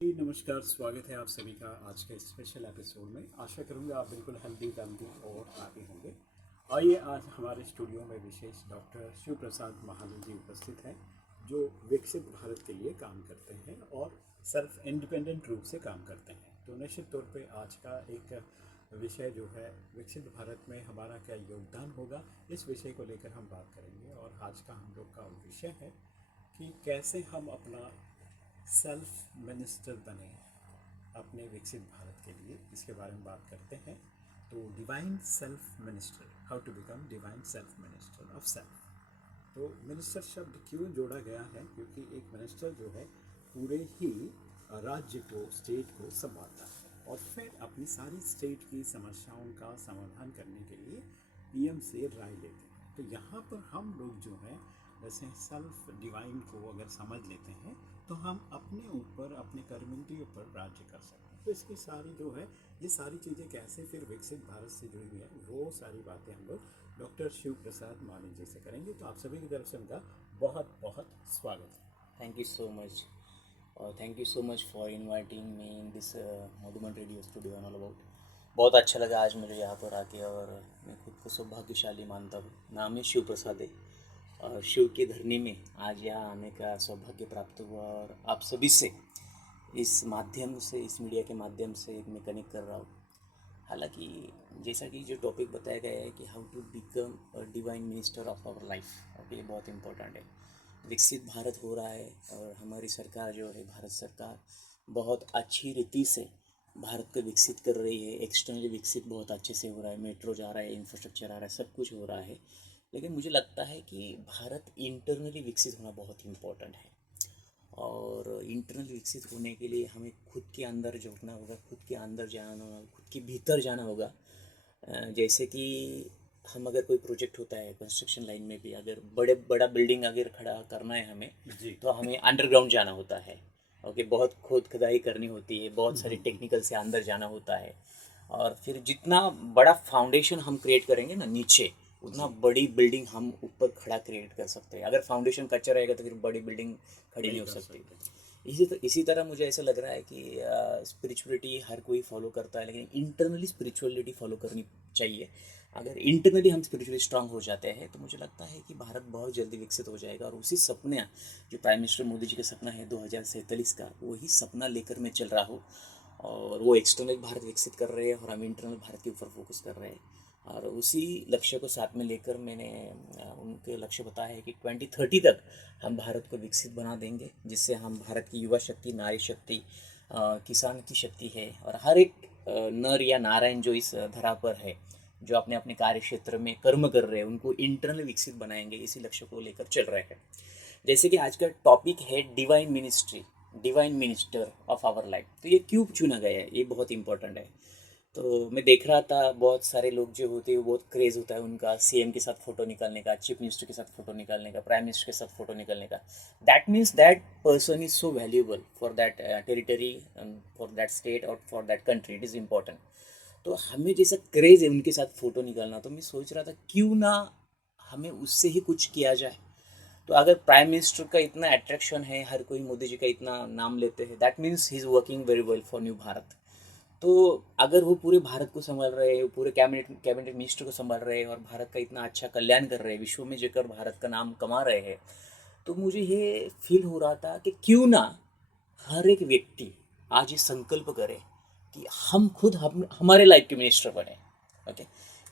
जी, नमस्कार। स्वागत है आप सभी का आज के स्पेशल एपिसोड में। आशा करूँगा आप बिल्कुल हेल्दी वेल्दी और हैप्पी होंगे। आइए, आज हमारे स्टूडियो में विशेष डॉक्टर शिव प्रसाद महाजन जी उपस्थित हैं, जो विकसित भारत के लिए काम करते हैं और सेल्फ इंडिपेंडेंट रूप से काम करते हैं। तो निश्चित तौर पे आज का एक विषय जो है, विकसित भारत में हमारा क्या योगदान होगा, इस विषय को लेकर हम बात करेंगे। और आज का हम लोग का विषय है कि कैसे हम अपना सेल्फ मिनिस्टर बने अपने विकसित भारत के लिए, इसके बारे में बात करते हैं। तो divine self minister, how to become divine self minister of self. तो मिनिस्टर शब्द क्यों जोड़ा गया है? क्योंकि एक मिनिस्टर जो है पूरे ही राज्य को, स्टेट को संभालता है और फिर अपनी सारी स्टेट की समस्याओं का समाधान करने के लिए पीएम से राय लेते हैं। तो यहाँ पर हम लोग जो है, वैसे सेल्फ डिवाइन को अगर समझ लेते हैं तो हम अपने ऊपर, अपने कम्युनिटी ऊपर राज्य कर सकते हैं। तो इसकी सारी जो है, ये सारी चीज़ें कैसे फिर विकसित भारत से जुड़ी हुई है, वो सारी बातें हम लोग डॉक्टर शिव प्रसाद मानी जी से करेंगे। तो आप सभी की तरफ से उनका बहुत बहुत स्वागत है। Thank you so much. Thank you so much for inviting me in this Madhuban radio studio all about. बहुत अच्छा लगा आज मुझे यहाँ पर आके, और मैं खुद को सौभाग्यशाली मानता हूँ। नाम है शिव प्रसाद है और शिव की धरनी में आज यहाँ आने का सौभाग्य प्राप्त हुआ, और आप सभी से इस माध्यम से, इस मीडिया के माध्यम से मैं कनेक्ट कर रहा हूँ। हालांकि जैसा कि जो टॉपिक बताया गया है कि how to become a divine minister of our life, okay, ये बहुत इंपॉर्टेंट है। विकसित भारत हो रहा है और हमारी सरकार जो है, भारत सरकार, बहुत अच्छी रीति से भारत को विकसित कर रही है। एक्सटर्नली विकसित बहुत अच्छे से हो रहा है, मेट्रो जा रहा है, इंफ्रास्ट्रक्चर आ रहा है, सब कुछ हो रहा है। लेकिन मुझे लगता है कि भारत इंटरनली विकसित होना बहुत इम्पोर्टेंट है, और इंटरनल विकसित होने के लिए हमें खुद के अंदर जुड़ना होगा, खुद के अंदर जाना होगा, खुद के भीतर जाना होगा। जैसे कि हम अगर कोई प्रोजेक्ट होता है कंस्ट्रक्शन लाइन में भी, अगर बड़ा बिल्डिंग अगर खड़ा करना है हमें, जी। तो हमें अंडरग्राउंड जाना होता है। ओके, बहुत खोद खुदाई करनी होती है, बहुत सारी टेक्निकल से अंदर जाना होता है। और फिर जितना बड़ा फाउंडेशन हम क्रिएट करेंगे ना नीचे, उतना जी। बड़ी बिल्डिंग हम ऊपर खड़ा क्रिएट कर सकते हैं। अगर फाउंडेशन कच्चा रहेगा तो फिर बड़ी बिल्डिंग खड़ी नहीं नहीं हो कर सकती। सकते। इसी तरह मुझे ऐसा लग रहा है कि स्पिरिचुअलिटी हर कोई फॉलो करता है, लेकिन इंटरनली स्पिरिचुअलिटी फॉलो करनी चाहिए। अगर इंटरनली हम स्पिरिचुअली स्ट्रांग हो जाते हैं तो मुझे लगता है कि भारत बहुत जल्दी विकसित हो जाएगा। और उसी सपने, जो प्राइम मिनिस्टर मोदी जी का सपना है 2047 का, वही सपना लेकर मैं चल रहा हूँ। और वो एक्सटर्नल भारत विकसित कर रहे हैं और हम इंटरनल भारत के ऊपर फोकस कर रहे हैं। और उसी लक्ष्य को साथ में लेकर मैंने उनके लक्ष्य बताया है कि 2030 तक हम भारत को विकसित बना देंगे, जिससे हम भारत की युवा शक्ति, नारी शक्ति, किसान की शक्ति है, और हर एक नर या नारायण जो इस धरा पर है, जो अपने अपने कार्य क्षेत्र में कर्म कर रहे हैं, उनको इंटरनल विकसित बनाएंगे। इसी लक्ष्य को लेकर चल रहे हैं। जैसे कि आज का टॉपिक है divine ministry, divine minister of our life. तो ये क्यों चुना गया है, ये बहुत इंपॉर्टेंट है। तो मैं देख रहा था, बहुत सारे लोग जो होते हैं, वो बहुत क्रेज़ होता है उनका सीएम के साथ फ़ोटो निकालने का, चीफ मिनिस्टर के साथ फ़ोटो निकालने का, प्राइम मिनिस्टर के साथ फ़ोटो निकालने का। That means that person is so valuable for that territory, for that state और for that country. It is important. तो हमें जैसा क्रेज़ है उनके साथ फ़ोटो निकालना, तो मैं सोच रहा था क्यों ना हमें उससे ही कुछ किया जाए। तो अगर प्राइम मिनिस्टर का इतना अट्रैक्शन है, हर कोई मोदी जी का इतना नाम लेते हैं, that means he is working very well for new Bharat. तो अगर वो पूरे भारत को संभाल रहे हैं, पूरे कैबिनेट मिनिस्टर को संभाल रहे हैं, और भारत का इतना अच्छा कल्याण कर रहे हैं, विश्व में जाकर भारत का नाम कमा रहे हैं, तो मुझे ये फील हो रहा था कि क्यों ना हर एक व्यक्ति आज ये संकल्प करे कि हम खुद हमारे लाइफ के मिनिस्टर बने। ओके,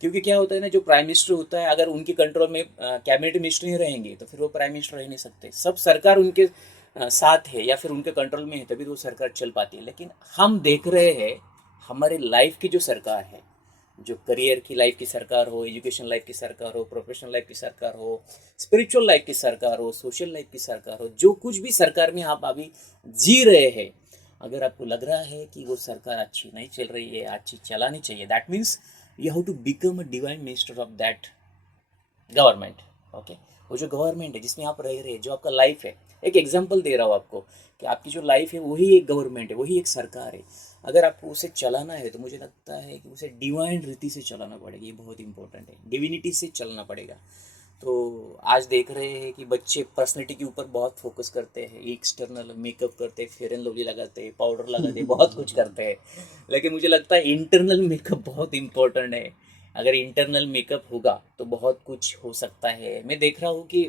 क्योंकि क्या होता है ना, जो प्राइम मिनिस्टर होता है, अगर उनके कंट्रोल में कैबिनेट मिनिस्टर नहीं रहेंगे तो फिर वो प्राइम मिनिस्टर रह नहीं सकते। सब सरकार उनके साथ है या फिर उनके कंट्रोल में है, तभी तो वो सरकार चल पाती है। लेकिन हम देख रहे हैं, हमारे लाइफ की जो सरकार है, जो करियर की लाइफ की सरकार हो, एजुकेशन लाइफ की सरकार हो, प्रोफेशनल लाइफ की सरकार हो, स्पिरिचुअल लाइफ की सरकार हो, सोशल लाइफ की सरकार हो, जो कुछ भी सरकार में आप अभी जी रहे हैं, अगर आपको लग रहा है कि वो सरकार अच्छी नहीं चल रही है, अच्छी चलानी चाहिए, that means you have to become a divine minister of that government. Okay, वो जो गवर्नमेंट है जिसमें आप रह रहे हैं, जो आपका लाइफ है, एक एग्जांपल दे रहा हूँ आपको कि आपकी जो लाइफ है वही एक गवर्नमेंट है, वही एक सरकार है। अगर आपको उसे चलाना है तो मुझे लगता है कि उसे डिवाइन रीति से चलाना पड़ेगा। ये बहुत इंपॉर्टेंट है, डिविनिटी से चलना पड़ेगा। तो आज देख रहे हैं कि बच्चे पर्सनैलिटी के ऊपर बहुत फोकस करते हैं, एक्सटर्नल मेकअप करते हैं, फेयर एंड लवली लगाते हैं, पाउडर लगाते हैं, बहुत कुछ करते हैं। लेकिन मुझे लगता है इंटरनल मेकअप बहुत इम्पोर्टेंट है। अगर इंटरनल मेकअप होगा तो बहुत कुछ हो सकता है। मैं देख रहा हूँ कि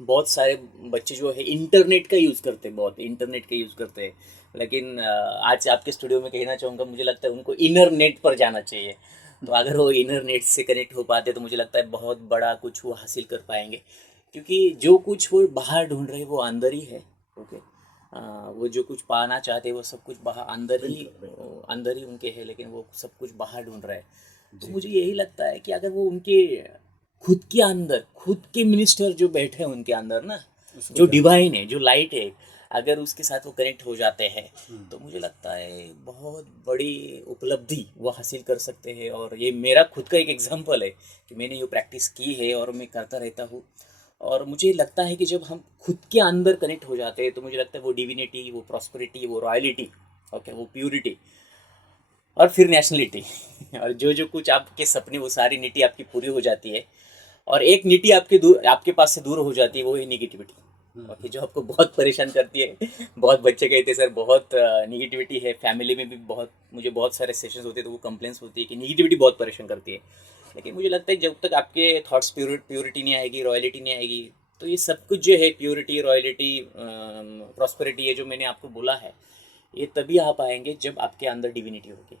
बहुत सारे बच्चे जो है इंटरनेट का यूज़ करते हैं, बहुत इंटरनेट का यूज़ करते हैं। लेकिन आज आपके स्टूडियो में कहना चाहूँगा, मुझे लगता है उनको इनर नेट पर जाना चाहिए। तो अगर वो इनर नेट से कनेक्ट हो पाते तो मुझे लगता है बहुत बड़ा कुछ वो हासिल कर पाएंगे, क्योंकि जो कुछ वो बाहर ढूंढ रहे हैं वो अंदर ही है। ओके, वो जो कुछ पाना चाहते हैं वो सब कुछ बाहर अंदर ही उनके है, लेकिन वो सब कुछ बाहर ढूंढ रहे हैं। तो जी। मुझे यही लगता है कि अगर वो उनके खुद के अंदर, खुद के मिनिस्टर जो बैठे हैं उनके अंदर ना, उसको जो जान। डिवाइन है, जो लाइट है, अगर उसके साथ वो कनेक्ट हो जाते हैं तो हम्म। मुझे लगता है बहुत बड़ी उपलब्धि वो हासिल कर सकते हैं। और ये मेरा खुद का एक एग्जांपल है कि मैंने ये प्रैक्टिस की है और मैं करता रहता हूँ। और मुझे लगता है कि जब हम खुद के अंदर कनेक्ट हो जाते हैं तो मुझे लगता है वो डिविनिटी, वो प्रॉस्पेरिटी, वो रॉयलिटी, ओके, वो प्यूरिटी और फिर नेशनलिटी और जो जो कुछ आपके सपने, वो सारी नीति आपकी पूरी हो जाती है। और एक नीति आपके पास से दूर हो जाती है, वो है निगेटिविटी। ओके, जो आपको बहुत परेशान करती है। बहुत बच्चे कहते हैं सर बहुत निगेटिविटी है, फैमिली में भी बहुत, मुझे बहुत सारे सेशंस होते हैं तो वो कंप्लेंट्स होती है कि निगेटिविटी बहुत परेशान करती है। लेकिन मुझे लगता है जब तक आपके थॉट्स प्योरिटी नहीं आएगी, रॉयलिटी नहीं आएगी, तो ये सब कुछ जो है प्योरिटी, रॉयलिटी, प्रॉस्पेरिटी, ये जो मैंने आपको बोला है, ये तभी आ पाएंगे जब आपके अंदर डिविनिटी होगी।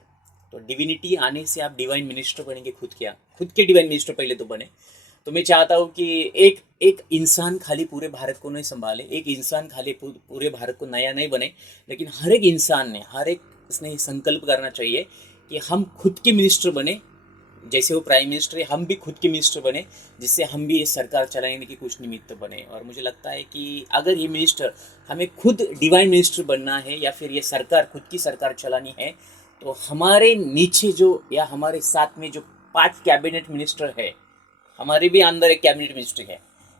तो डिविनिटी आने से आप डिवाइन मिनिस्टर बनेंगे, खुद के डिवाइन मिनिस्टर पहले तो बने। तो मैं चाहता हूँ कि एक एक इंसान खाली पूरे भारत को नहीं संभाले, एक इंसान खाली पूरे भारत को नया नहीं बने, लेकिन हर एक इंसान ने, हर एक इसने ये संकल्प करना चाहिए कि हम खुद के मिनिस्टर बने। जैसे वो प्राइम मिनिस्टर है, हम भी खुद के मिनिस्टर बने, जिससे हम भी ये सरकार चलाने की कुछ निमित्त बने। और मुझे लगता है कि अगर ये मिनिस्टर, हमें खुद डिवाइन मिनिस्टर बनना है या फिर ये सरकार, खुद की सरकार चलानी है, तो हमारे नीचे जो, या हमारे साथ में जो 5 कैबिनेट मिनिस्टर है, हमारे भी अंदर एक कैबिनेट मिनिस्ट्री है।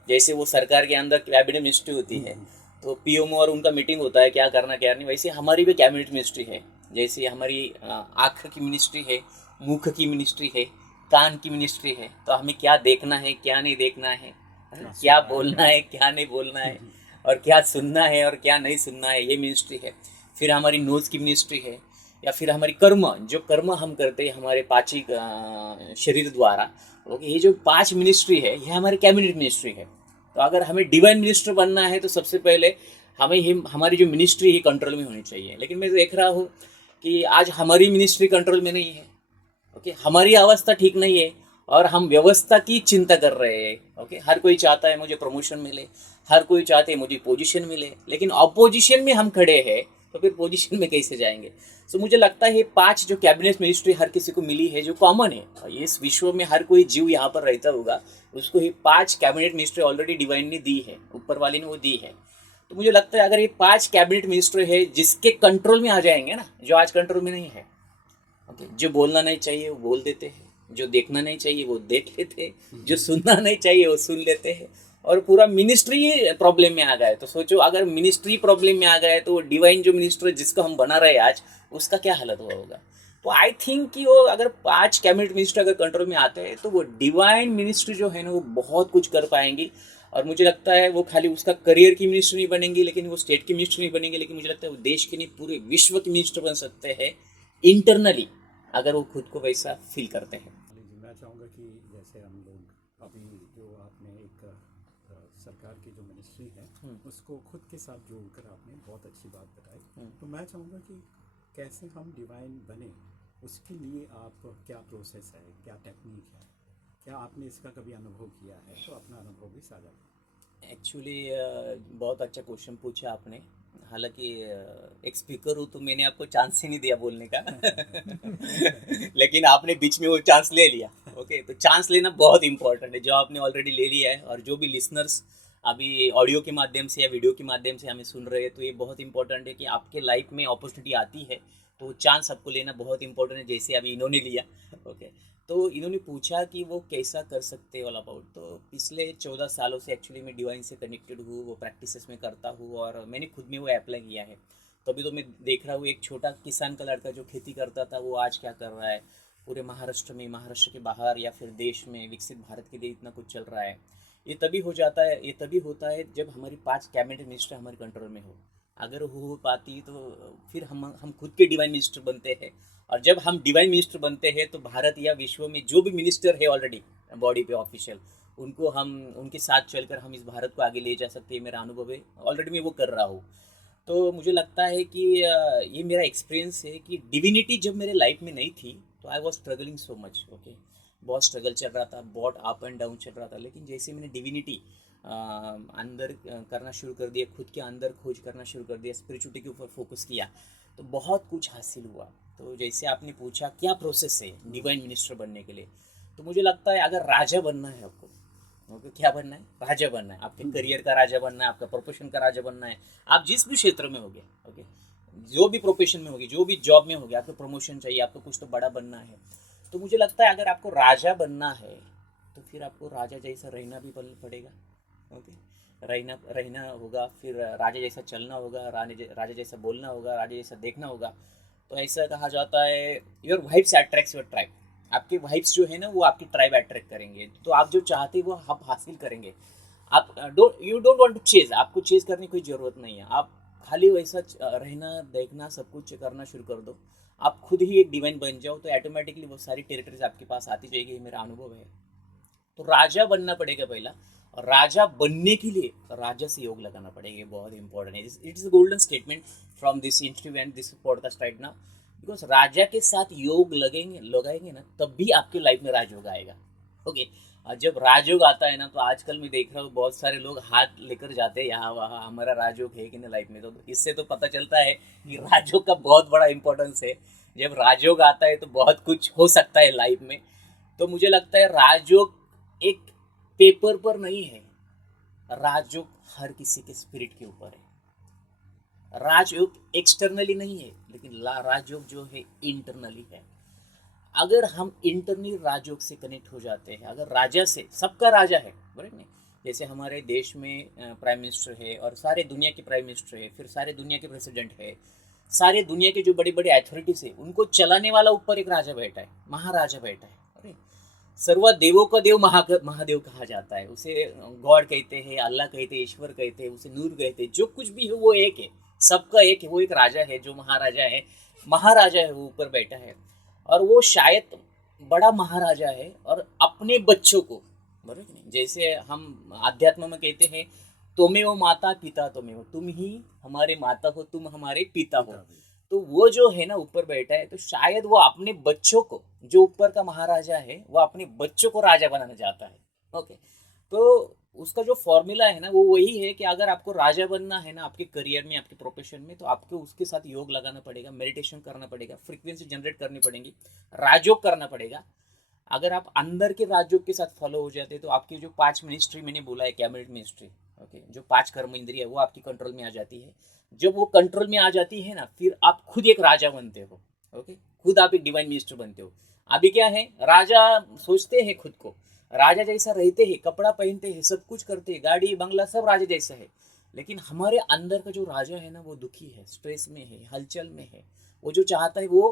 जैसे वो सरकार के अंदर कैबिनेट मिनिस्ट्री होती है, तो पीएमओ और उनका मीटिंग होता है क्या करना क्या नहीं, वैसे हमारी भी कैबिनेट मिनिस्ट्री है। जैसे हमारी आँख की मिनिस्ट्री है, मुख की मिनिस्ट्री है, कान की मिनिस्ट्री है, तो हमें क्या देखना है, क्या नहीं देखना है, क्या बोलना है, क्या नहीं बोलना है, और क्या सुनना है और क्या नहीं सुनना है, ये मिनिस्ट्री है। फिर हमारी नोज़ की मिनिस्ट्री है, या फिर हमारी कर्म, जो कर्म हम करते हैं हमारे पांचिक शरीर द्वारा। ओके, ये जो 5 मिनिस्ट्री है, ये हमारी कैबिनेट मिनिस्ट्री है। तो अगर हमें डिवाइन मिनिस्टर बनना है तो सबसे पहले हमारी जो मिनिस्ट्री है कंट्रोल में होनी चाहिए। लेकिन मैं देख रहा हूँ कि आज हमारी मिनिस्ट्री कंट्रोल में नहीं है। ओके, हमारी अवस्था ठीक नहीं है और हम व्यवस्था की चिंता कर रहे हैं। ओके, हर कोई चाहता है मुझे प्रमोशन मिले, हर कोई चाहते है मुझे पोजीशन मिले, लेकिन अपोजिशन में हम खड़े हैं तो फिर पोजीशन में कैसे जाएंगे। सो मुझे लगता है ये 5 जो कैबिनेट मिनिस्ट्री हर किसी को मिली है, जो कॉमन है, और इस विश्व में हर कोई जीव यहाँ पर रहता होगा, उसको ये 5 कैबिनेट मिनिस्ट्री ऑलरेडी डिवाइन ने दी है, ऊपर वाले ने वो दी है। तो मुझे लगता है अगर ये 5 कैबिनेट मिनिस्टर है जिसके कंट्रोल में आ जाएंगे ना, जो आज कंट्रोल में नहीं है। ओके, जो बोलना नहीं चाहिए वो बोल देते हैं, जो देखना नहीं चाहिए वो देख लेते हैं, जो सुनना नहीं चाहिए वो सुन लेते हैं, और पूरा मिनिस्ट्री प्रॉब्लम में आ गया है। तो सोचो अगर मिनिस्ट्री प्रॉब्लम में आ गया है तो डिवाइन जो मिनिस्टर जिसको हम बना रहे हैं आज, उसका क्या हालत हुआ होगा। तो आई थिंक कि वो अगर 5 कैबिनेट मिनिस्टर अगर कंट्रोल में आते हैं तो वो डिवाइन मिनिस्ट्री जो है ना वो बहुत कुछ कर पाएंगी। और मुझे लगता है वो खाली उसका करियर की मिनिस्टर नहीं बनेंगी, लेकिन वो स्टेट की मिनिस्टर नहीं बनेंगे, लेकिन मुझे लगता है वो देश के नहीं पूरे विश्व की मिनिस्टर बन सकते हैं इंटरनली, अगर वो खुद को वैसा फील करते हैं। जी, मैं चाहूँगा कि जैसे हम लोग अभी जो आपने एक सरकार की जो मिनिस्ट्री है उसको खुद के साथ जोड़कर आपने बहुत अच्छी बात बताई। तो मैं चाहूँगा कि कैसे हम डिवाइन बने, उसके लिए आप क्या प्रोसेस है, क्या टेक्निक है, क्या आपने इसका कभी अनुभव किया है, तो अपना अनुभव भी साझा करें। एक्चुअली बहुत अच्छा क्वेश्चन पूछा आपने। हालांकि एक स्पीकर हूँ तो मैंने आपको चांस ही नहीं दिया बोलने का लेकिन आपने बीच में वो चांस ले लिया। ओके, तो चांस लेना बहुत इंपॉर्टेंट है, जो आपने ऑलरेडी ले लिया है। और जो भी लिसनर्स अभी ऑडियो के माध्यम से या वीडियो के माध्यम से हमें सुन रहे हैं, तो ये बहुत इंपॉर्टेंट है कि आपके लाइफ में अपॉर्चुनिटी आती है तो वो चांस आपको लेना बहुत इंपॉर्टेंट है, जैसे अभी इन्होंने लिया। ओके, तो इन्होंने पूछा कि वो कैसा कर सकते हैं ऑल अबाउट। तो पिछले 14 सालों से एक्चुअली मैं डिवाइन से कनेक्टेड हूँ, वो प्रैक्टिसेस में करता हूँ और मैंने खुद में वो अप्लाई किया है। तो अभी तो मैं देख रहा हूँ एक छोटा किसान का लड़का जो खेती करता था वो आज क्या कर रहा है, पूरे महाराष्ट्र में, महाराष्ट्र के बाहर या फिर देश में, विकसित भारत के लिए इतना कुछ चल रहा है। ये तभी हो जाता है, ये तभी होता है जब हमारी 5 कैबिनेट मिनिस्टर हमारे कंट्रोल में हो। अगर हो पाती तो फिर हम खुद के डिवाइन मिनिस्टर बनते हैं। और जब हम डिवाइन मिनिस्टर बनते हैं तो भारत या विश्व में जो भी मिनिस्टर है ऑलरेडी बॉडी पे ऑफिशियल, उनको हम उनके साथ चलकर हम इस भारत को आगे ले जा सकते हैं। मेरा अनुभव है, ऑलरेडी मैं वो कर रहा हूँ। तो मुझे लगता है कि ये मेरा एक्सपीरियंस है कि डिविनिटी जब मेरे लाइफ में नहीं थी तो I was struggling so much. Okay, बहुत स्ट्रगल चल रहा था, बहुत अप एंड डाउन चल रहा था। लेकिन जैसे मैंने डिविनिटी अंदर करना शुरू कर दिया, खुद के अंदर खोज करना शुरू कर दिया, स्पिरिचुअलिटी के ऊपर फोकस किया, तो बहुत कुछ हासिल हुआ। तो जैसे आपने पूछा क्या प्रोसेस है डिवाइन मिनिस्टर बनने के लिए, तो मुझे लगता है अगर राजा बनना है आपको, ओके, क्या बनना है, राजा बनना है, आपके करियर का राजा बनना है, आपका प्रोफेशन का राजा बनना है। आप जिस भी क्षेत्र में होगे, ओके, जो भी प्रोफेशन में होगी, जो भी जॉब में होगी, आपको प्रमोशन चाहिए, आपको कुछ तो बड़ा बनना है। तो मुझे लगता है अगर आपको राजा बनना है तो फिर आपको राजा जैसा रहना भी पड़ेगा। ओके, रहना रहना होगा, फिर राजा जैसा चलना होगा, राजा जैसा बोलना होगा, राजा जैसा देखना होगा। तो ऐसा कहा जाता है your vibes attracts your tribe. आपके वाइब्स जो है ना वो आपकी ट्राइब अट्रैक्ट करेंगे। तो आप जो चाहते हैं वो आप हासिल करेंगे। आप you don't want to chase, आपको चेज करने की कोई ज़रूरत नहीं है। आप खाली वैसा रहना, देखना, सब कुछ करना शुरू कर दो। आप खुद ही एक डिवाइन बन जाओ तो ऑटोमेटिकली वो सारी टेरिटरीज आपके पास आती जाएगी। ये मेरा अनुभव है। तो राजा बनना पड़ेगा पहला, और राजा बनने के लिए राजा से योग लगाना पड़ेगा। ये बहुत इंपॉर्टेंट है। It is a golden statement from this interview and this podcast right now. Because राजा के साथ योग लगाएंगे ना, तब भी आपके लाइफ में राजयोग आएगा। ओके, और जब राजयोग आता है ना, तो आजकल मैं देख रहा हूँ बहुत सारे लोग हाथ लेकर जाते हैं यहाँ वहाँ, हमारा राजयोग है कि नहीं लाइफ में। तो इससे तो पता चलता है कि राजयोग का बहुत बड़ा इंपॉर्टेंस है। जब राजयोग आता है तो बहुत कुछ हो सकता है लाइफ में। तो मुझे लगता है राजयोग एक पेपर पर नहीं है, राजयोग हर किसी के स्पिरिट के ऊपर है। राजयोग एक्सटर्नली नहीं है, लेकिन राजयोग जो है इंटरनली है। अगर हम इंटरनली राजयोग से कनेक्ट हो जाते हैं, अगर राजा से, सबका राजा है बराबर नहीं, जैसे हमारे देश में प्राइम मिनिस्टर है और सारे दुनिया के प्राइम मिनिस्टर है, फिर सारे दुनिया के प्रेसिडेंट है, सारे दुनिया के जो बड़े बड़े अथॉरिटीज है, उनको चलाने वाला ऊपर एक राजा बैठा है, महाराजा बैठा है। अरे, सर्व देवों का देव महादेव कहा जाता है उसे। गॉड कहते हैं, अल्लाह कहते हैं, ईश्वर कहते हैं, उसे नूर कहते हैं। जो कुछ भी है वो एक है, सबका एक है। वो एक राजा है जो महाराजा है, महाराजा है, वो ऊपर बैठा है। और वो शायद बड़ा महाराजा है और अपने बच्चों को, बराबर कि नहीं, जैसे हम आध्यात्म में कहते हैं तुम्हें माता पिता, तुम ही हमारे माता हो, तुम हमारे पिता हो। तो वो जो है ना ऊपर बैठा है, तो शायद वो अपने बच्चों को, जो ऊपर का महाराजा है, वो अपने बच्चों को राजा बनाना चाहता है। ओके, तो उसका जो फॉर्मूला है ना वो वही है कि अगर आपको राजा बनना है ना आपके करियर में, आपके प्रोफेशन में, तो आपको उसके साथ योग लगाना पड़ेगा, मेडिटेशन करना पड़ेगा, फ्रीक्वेंसी जनरेट करनी पड़ेगी, राजयोग करना पड़ेगा। अगर आप अंदर के राजयोग के साथ फॉलो हो जाते हैं तो आपकी जो 5 मिनिस्ट्री मैंने बोला है, कैबिनेट मिनिस्ट्री, ओके, जो 5 कर्म इंद्रिय है वो आपकी कंट्रोल में आ जाती है। जब वो कंट्रोल में आ जाती है ना, फिर आप खुद एक राजा बनते हो। ओके, खुद आप एक डिवाइन मिनिस्टर बनते हो। अभी क्या है, राजा सोचते हैं खुद को राजा जैसा, रहते हैं, कपड़ा पहनते हैं, सब कुछ करते हैं, गाड़ी बंगला सब राजा जैसा है। लेकिन हमारे अंदर का जो राजा है ना वो दुखी है, स्ट्रेस में है, हलचल में है। वो जो चाहता है वो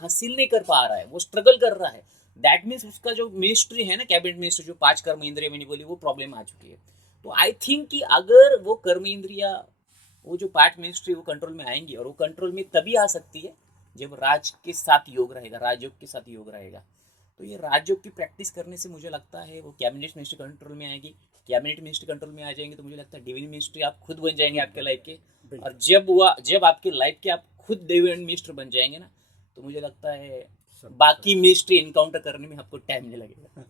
हासिल नहीं कर पा रहा है, वो स्ट्रगल कर रहा है। दैट मीन्स उसका जो मिनिस्ट्री है ना, कैबिनेट मिनिस्टर, जो 5 कर्म इंद्रिय मैंने बोली, वो प्रॉब्लम आ चुकी है। तो आई थिंक कि अगर वो कर्म इंद्रिया, वो जो 5 मिनिस्ट्री वो कंट्रोल में आएंगी, और वो कंट्रोल में तभी आ सकती है जब राज के साथ योग रहेगा, राजयोग के साथ योग रहेगा। तो ये राजयोग की प्रैक्टिस करने से मुझे लगता है वो कैबिनेट मिनिस्ट्री कंट्रोल में आएगी। कैबिनेट मिनिस्ट्री कंट्रोल में आ जाएंगे तो मुझे लगता है डिवाइन मिनिस्ट्री आप खुद बन जाएंगे आपके लाइफ के। और जब आपके लाइफ के आप खुद डिवाइन मिनिस्टर बन जाएंगे ना, तो मुझे लगता है बाकी मिनिस्ट्री इनकाउंटर करने में आपको टाइम नहीं लगेगा।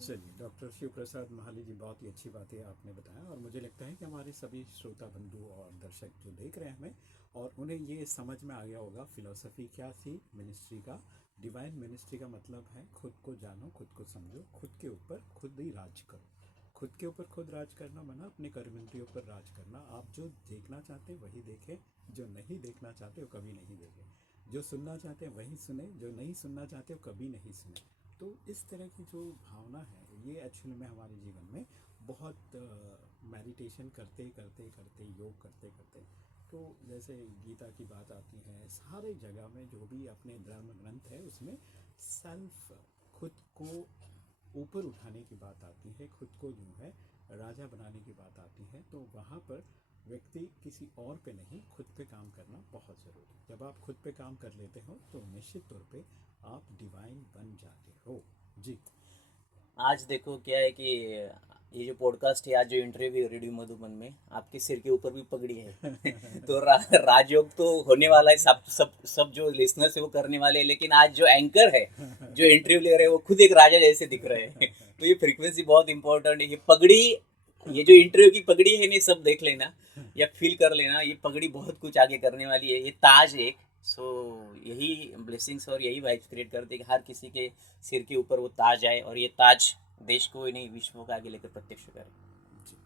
चलिए, डॉक्टर शिव प्रसाद महाली जी, बहुत ही अच्छी बातें आपने बताया। और मुझे लगता है कि हमारे सभी श्रोता बंधु और दर्शक जो देख रहे हैं हमें, और उन्हें ये समझ में आ गया होगा फिलॉसफी क्या थी मिनिस्ट्री का। डिवाइन मिनिस्ट्री का मतलब है खुद को जानो, खुद को समझो, खुद के ऊपर खुद ही राज करो। खुद के ऊपर खुद राज करना माना अपने कर्मेंद्रियों पर राज करना। आप जो देखना चाहते हैं वही देखें, जो नहीं देखना चाहते वो कभी नहीं देखें। जो सुनना चाहते हैं वही सुने, जो नहीं सुनना चाहते वो कभी नहीं सुने। तो इस तरह की जो भावना है, ये एक्चुअली में हमारे जीवन में बहुत मेडिटेशन करते करते करते, योग करते करते, तो जैसे गीता की बात आती है, सारे जगह में जो भी अपने धर्म ग्रंथ है उसमें सेल्फ, खुद को ऊपर उठाने की बात आती है, खुद को जो है राजा बनाने की बात आती है, तो वहाँ पर व्यक्ति किसी और पे नहीं, खुद पे काम करना बहुत ज़रूरी है। जब आप खुद पे काम कर लेते हो तो निश्चित तौर पे आप डिवाइन बन जाते हो। जी। आज देखो क्या है कि ये जो पॉडकास्ट है, आज जो इंटरव्यू है रेडियो मधुबन में, आपके सिर के ऊपर भी पगड़ी है। तो राजयोग तो होने वाला है, सब सब सब जो लिसनर्स है वो करने वाले हैं, लेकिन आज जो एंकर है, जो इंटरव्यू ले रहे हैं, वो खुद एक राजा जैसे दिख रहे हैं। तो ये फ्रीक्वेंसी बहुत इंपॉर्टेंट है। ये पगड़ी, ये जो इंटरव्यू की पगड़ी है ना, सब देख लेना या फील कर लेना, ये पगड़ी बहुत कुछ आगे करने वाली है। ये ताज है एक, सो यही ब्लेसिंग्स और यही वाइब्स क्रिएट करते हैं कि हर किसी के सिर के ऊपर वो ताज आए और ये ताज देश को ही नहीं, विश्व को आगे लेकर प्रत्यक्ष करे। जी।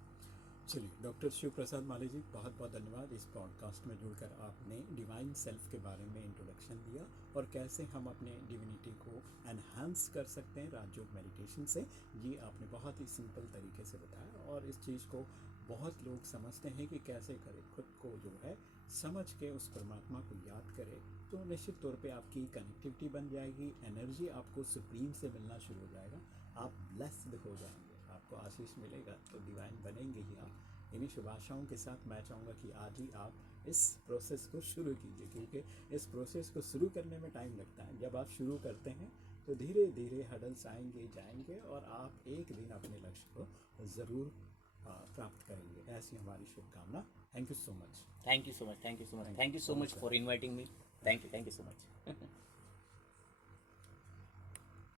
चलिए डॉक्टर शिव प्रसाद माली जी, बहुत बहुत धन्यवाद। इस पॉडकास्ट में जुड़कर आपने डिवाइन सेल्फ के बारे में इंट्रोडक्शन दिया और कैसे हम अपने डिविनिटी को एनहांस कर सकते हैं राजयोग मेडिटेशन से, ये आपने बहुत ही सिंपल तरीके से बताया। और इस चीज़ को बहुत लोग समझते हैं कि कैसे करें, खुद को जो है समझ के उस परमात्मा को याद करें, तो निश्चित तौर पे आपकी कनेक्टिविटी बन जाएगी, एनर्जी आपको सुप्रीम से मिलना शुरू हो जाएगा, आप ब्लेस्ड हो जाएंगे, आपको आशीष मिलेगा, तो डिवाइन बनेंगे ही आप। इन्हीं शुभ आशाओं के साथ मैं चाहूँगा कि आज ही आप इस प्रोसेस को शुरू कीजिए, क्योंकि इस प्रोसेस को शुरू करने में टाइम लगता है। जब आप शुरू करते हैं तो धीरे धीरे हडल्स आएंगे जाएंगे और आप एक दिन अपने लक्ष्य को ज़रूर प्राप्त करेंगे। ऐसी हमारी शुभकामना। Thank you so much. Thank you so much, thank you so much, thank you so much for inviting me. Thank you so much.